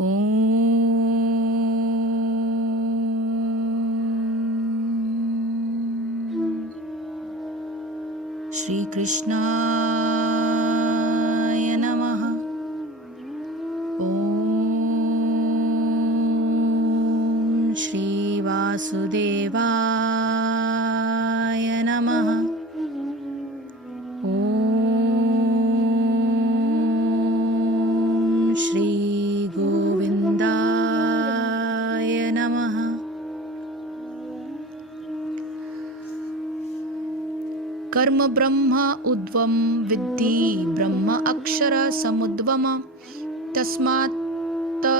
श्री कृष्णाय नमः। ओम श्री वासुदेवाय नमः। ओम श्री गोविंदाय नमः। कर्म ब्रह्म उद्वम विद्धि ब्रह्म अक्षर समुद्वम तस्मात्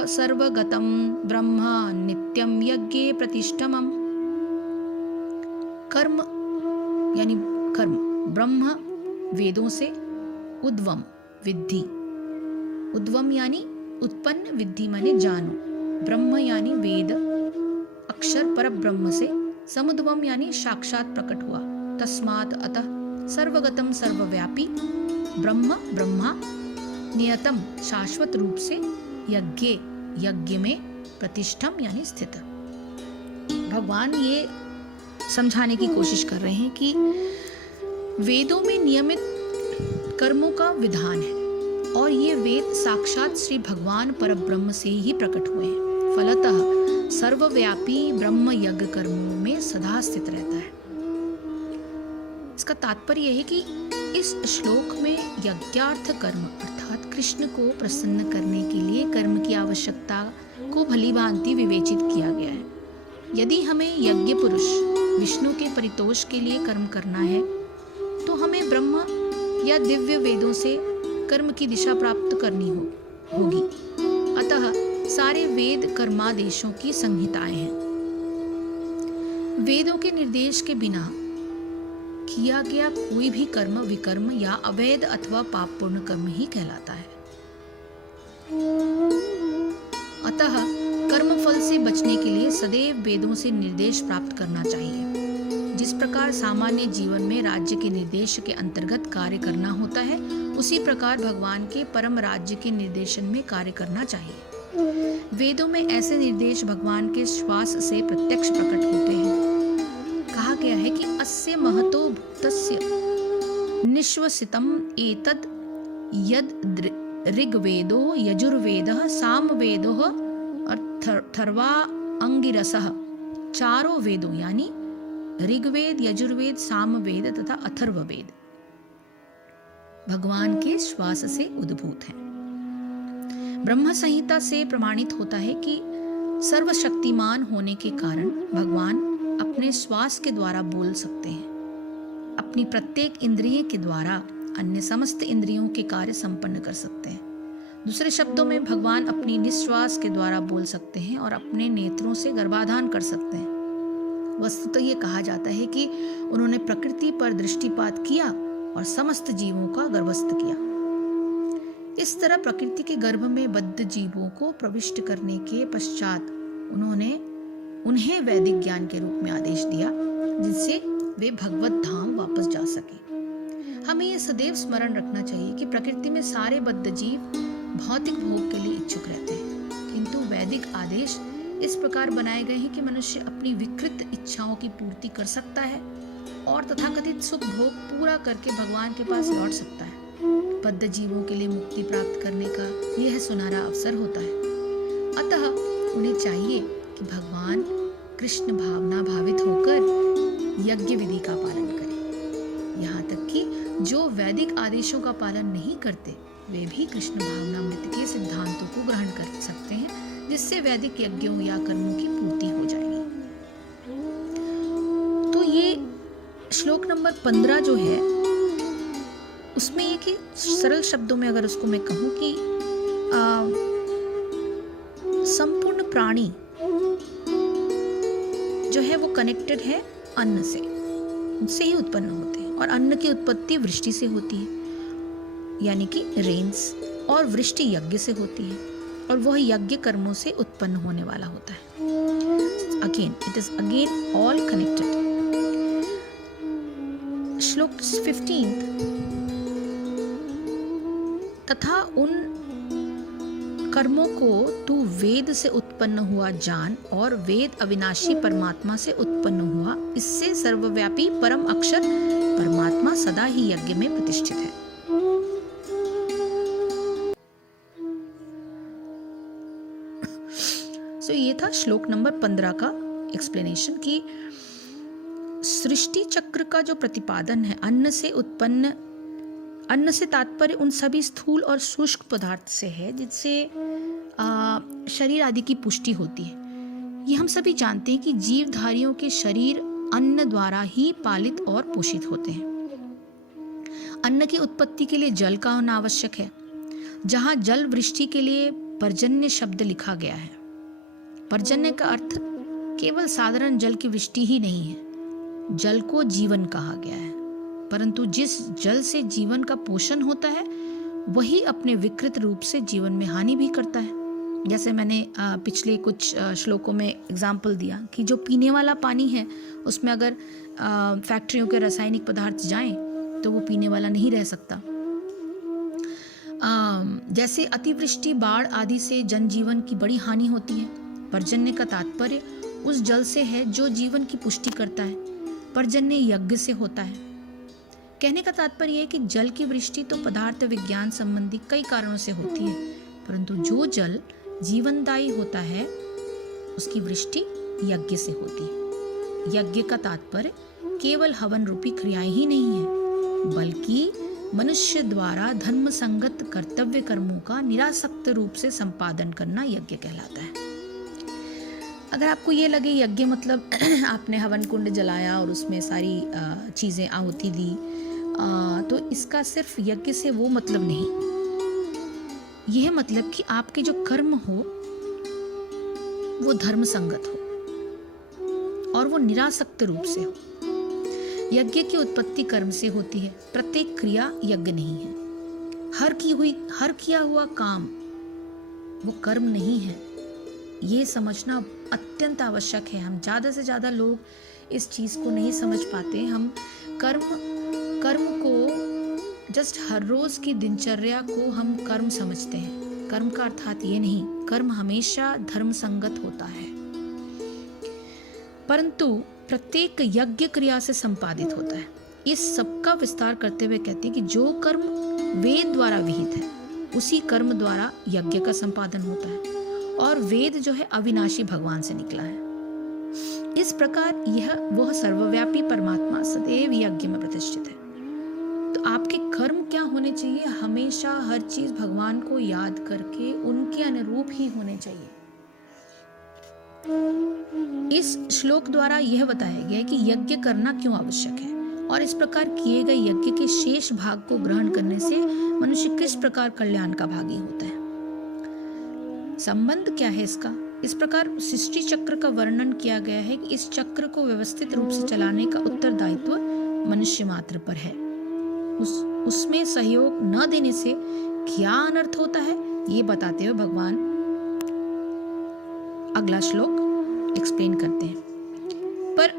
सर्वगतं ब्रह्म नित्यं यज्ञे प्रतिष्ठमम्। कर्म यानी कर्म, ब्रह्म वेदों से, उद्वम विद्धि, उद्वम यानी उत्पन्न, विद्धि माने जानो, ब्रह्म यानी वेद, अक्षर पर ब्रह्म से, समुद्वम यानी साक्षात प्रकट हुआ, तस्मात् अतः, सर्वगतम सर्वव्यापी, ब्रह्म ब्रह्मा, नियतम शाश्वत रूप से, यज्ञे यज्ञ में, प्रतिष्ठम यानी स्थित। भगवान ये समझाने की कोशिश कर रहे हैं कि वेदों में नियमित कर्मों का विधान है और ये वेद साक्षात श्री भगवान परब्रह्म से ही प्रकट हुए हैं। फलतः सर्वव्यापी ब्रह्म यज्ञ कर्मों में सदा स्थित रहता है। इसका तात्पर्य यह है कि इस श्लोक में यज्ञार्थ कर्म अर्थात कृष्ण को प्रसन्न करने के लिए कर्म की आवश्यकता को भली भांति विवेचित किया गया है। यदि हमें यज्ञ पुरुष विष्णु के परितोष के लिए कर्म करना है तो हमें ब्रह्म या दिव्य वेदों से कर्म की दिशा प्राप्त करनी होगी। अतः सारे वेद कर्मादेशों की संहिताएं हैं। वेदों के निर्देश के बिना किया गया कोई भी कर्म विकर्म या अवैध अथवा पापपूर्ण कर्म ही कहलाता है। अतः कर्म फल से बचने के लिए सदैव वेदों से निर्देश प्राप्त करना चाहिए। जिस प्रकार सामान्य जीवन में राज्य के निर्देश के अंतर्गत कार्य करना होता है, उसी प्रकार भगवान के परम राज्य के निर्देशन में कार्य करना चाहिए। वेदों में ऐसे निर्देश भगवान के श्वास से प्रत्यक्ष प्रकट होते हैं। कहा गया है कि अस्य महतो भूतस्य निश्वसितम् एतद् यद् ऋग्वेदो यजुर्वेदः सामवेदो अथर्वा अंगिरसः। चारों वेदों यानी ऋग्वेद, यजुर्वेद, सामवेद तथा अथर्ववेद भगवान के श्वास से उद्भूत हैं। ब्रह्म संहिता से प्रमाणित होता है कि सर्वशक्तिमान होने के कारण भगवान अपने श्वास के द्वारा बोल सकते हैं। अपनी प्रत्येक इंद्रिय के द्वारा अन्य समस्त इंद्रियों के कार्य संपन्न कर सकते हैं। दूसरे शब्दों में भगवान अपनी निश्वास के द्वारा बोल सकते हैं और अपने नेत्रों से गर्भाधान कर सकते हैं। वस्तुतः ये कहा जाता है कि उन्होंने प्रकृति पर दृष्टिपात किया और समस्त जीवों का गर्भस्थ किया। इस तरह प्रकृति के गर्भ में बद्ध जीवों को प्रविष्ट करने के पश्चात उन्हें वैदिक ज्ञान के रूप में आदेश दिया, जिससे वे भगवत धाम वापस जा सके। हमें यह सदैव स्मरण रखना चाहिए कि प्रकृति में सारे बद्ध जीव भौतिक भोग के लिए इच्छुक रहते हैं, किंतु वैदिक आदेश इस प्रकार बनाए गए हैं कि मनुष्य अपनी विकृत इच्छाओं की पूर्ति कर सकता है और तथाकथित सुख भोग पूरा करके भगवान के पास लौट सकता है। बद्ध जीवों के लिए मुक्ति प्राप्त करने का यह सुनहरा अवसर होता है। अतः उन्हें चाहिए कि भगवान कृष्ण भावना भावित होकर यज्ञ विधि का पालन करें। यहाँ तक कि जो वैदिक आदेशों का पालन नहीं करते वे भी कृष्ण भावनामृत के सिद्धांतों को ग्रहण कर सकते हैं, जिससे वैदिक यज्ञों या कर्मों की पूर्ति हो जाएगी। तो ये श्लोक नंबर 15 जो है उसमें ये कि सरल शब्दों में अगर उसको मैं कहूँ कि संपूर्ण प्राणी जो है वो कनेक्टेड है अन्न से, उससे ही उत्पन्न होते हैं और अन्न की उत्पत्ति वृष्टि से होती है, यानी कि रेन्स, और वृष्टि यज्ञ से होती है और वह यज्ञ कर्मों से उत्पन्न होने वाला होता है। Again it is again all connected. श्लोक 15 तथा उन कर्मों को तू वेद से उत्पन्न हुआ जान, और वेद अविनाशी परमात्मा से उत्पन्न हुआ। इससे सर्वव्यापी परम अक्षर परमात्मा सदा ही यज्ञ में प्रतिष्ठित है। ये था श्लोक नंबर 15 का एक्सप्लेनेशन कि सृष्टि चक्र का जो प्रतिपादन है, अन्न से तात्पर्य उन सभी स्थूल और शुष्क पदार्थ से है जिनसे शरीर आदि की पुष्टि होती है। ये हम सभी जानते हैं कि जीवधारियों के शरीर अन्न द्वारा ही पालित और पोषित होते हैं। अन्न की उत्पत्ति के लिए जल का होना आवश्यक है। जहाँ जल वृष्टि के लिए पर्जन्य शब्द लिखा गया है। पर्जन्य का अर्थ केवल साधारण जल की वृष्टि ही नहीं है। जल को जीवन कहा गया है, परंतु जिस जल से जीवन का पोषण होता है वही अपने विकृत रूप से जीवन में हानि भी करता है। जैसे मैंने पिछले कुछ श्लोकों में एग्जाम्पल दिया कि जो पीने वाला पानी है उसमें अगर फैक्ट्रियों के रासायनिक पदार्थ जाएं तो वो पीने वाला नहीं रह सकता। जैसे अतिवृष्टि, बाढ़ आदि से जनजीवन की बड़ी हानि होती है। पर्जन्य का तात्पर्य उस जल से है जो जीवन की पुष्टि करता है। पर्जन्य यज्ञ से होता है। कहने का तात्पर्य है कि जल की वृष्टि तो पदार्थ विज्ञान संबंधी कई कारणों से होती है, परंतु जो जल जीवनदायी होता है उसकी वृष्टि यज्ञ से होती है। यज्ञ का तात्पर्य केवल हवन रूपी क्रियाएं ही नहीं है, बल्कि मनुष्य द्वारा धर्म संगत कर्तव्य कर्मों का निरासक्त रूप से संपादन करना यज्ञ कहलाता है। अगर आपको ये लगे यज्ञ मतलब आपने हवन कुंड जलाया और उसमें सारी चीज़ें आहुति दी, तो इसका सिर्फ यज्ञ से वो मतलब नहीं। यह मतलब कि आपके जो कर्म हो वो धर्म संगत हो और वो निरासक्त रूप से हो। यज्ञ की उत्पत्ति कर्म से होती है। प्रत्येक क्रिया यज्ञ नहीं है। हर किया हुआ काम वो कर्म नहीं है। ये समझना अत्यंत आवश्यक है। हम ज़्यादा से ज़्यादा लोग इस चीज़ को नहीं समझ पाते। हम कर्म को जस्ट हर रोज़ की दिनचर्या को हम कर्म समझते हैं। कर्म का अर्थात ये नहीं, कर्म हमेशा धर्म संगत होता है, परंतु प्रत्येक यज्ञ क्रिया से संपादित होता है। इस सब का विस्तार करते हुए कहते हैं कि जो कर्म वेद द्वारा विहित है उसी कर्म द्वारा यज्ञ का संपादन होता है, और वेद जो है अविनाशी भगवान से निकला है। इस प्रकार यह वह सर्वव्यापी परमात्मा सदैव यज्ञ में प्रतिष्ठित है। तो आपके कर्म क्या होने चाहिए? हमेशा हर चीज भगवान को याद करके उनके अनुरूप ही होने चाहिए। इस श्लोक द्वारा यह बताया गया है कि यज्ञ करना क्यों आवश्यक है, और इस प्रकार किए गए यज्ञ के शेष भाग को ग्रहण करने से मनुष्य किस प्रकार कल्याण का भागी होता है। संबंध क्या है इसका? इस प्रकार सृष्टि चक्र का वर्णन किया गया है कि इस चक्र को व्यवस्थित रूप से चलाने का उत्तरदायित्व मनुष्य मात्र पर है। उसमें सहयोग न देने से क्या अनर्थ होता है, ये बताते हुए भगवान अगला श्लोक एक्सप्लेन करते हैं। पर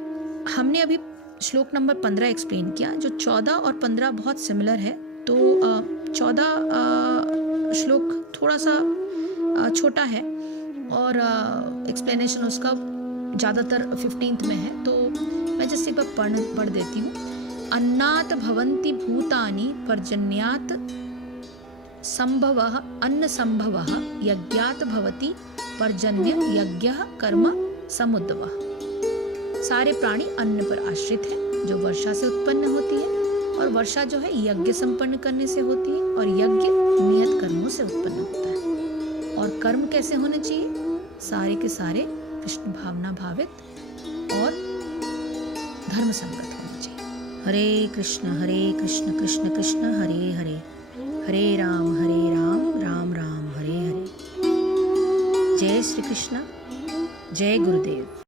हमने अभी श्लोक नंबर 15 एक्सप्लेन किया, जो 14 और 15 बहुत सिमिलर है। तो 14 श्लोक थोड़ा सा छोटा है और एक्सप्लेनेशन उसका ज़्यादातर 15th में है, तो मैं जैसे एक बार पढ़ देती हूँ। अन्नात् भवन्ति भूतानि पर्जन्यात् संभवः अन्न संभवः यज्ञात् भवति पर्जन्य यज्ञः कर्म समुद्भवः। सारे प्राणी अन्न पर आश्रित हैं जो वर्षा से उत्पन्न होती है, और वर्षा जो है यज्ञ संपन्न करने से होती है, और यज्ञ नियत कर्मों से उत्पन्न होता है। और कर्म कैसे होने चाहिए? सारे के सारे कृष्ण भावना भावित और धर्म संगत होने चाहिए। हरे कृष्ण कृष्ण कृष्ण हरे हरे, हरे राम राम राम हरे हरे। जय श्री कृष्ण, जय गुरुदेव।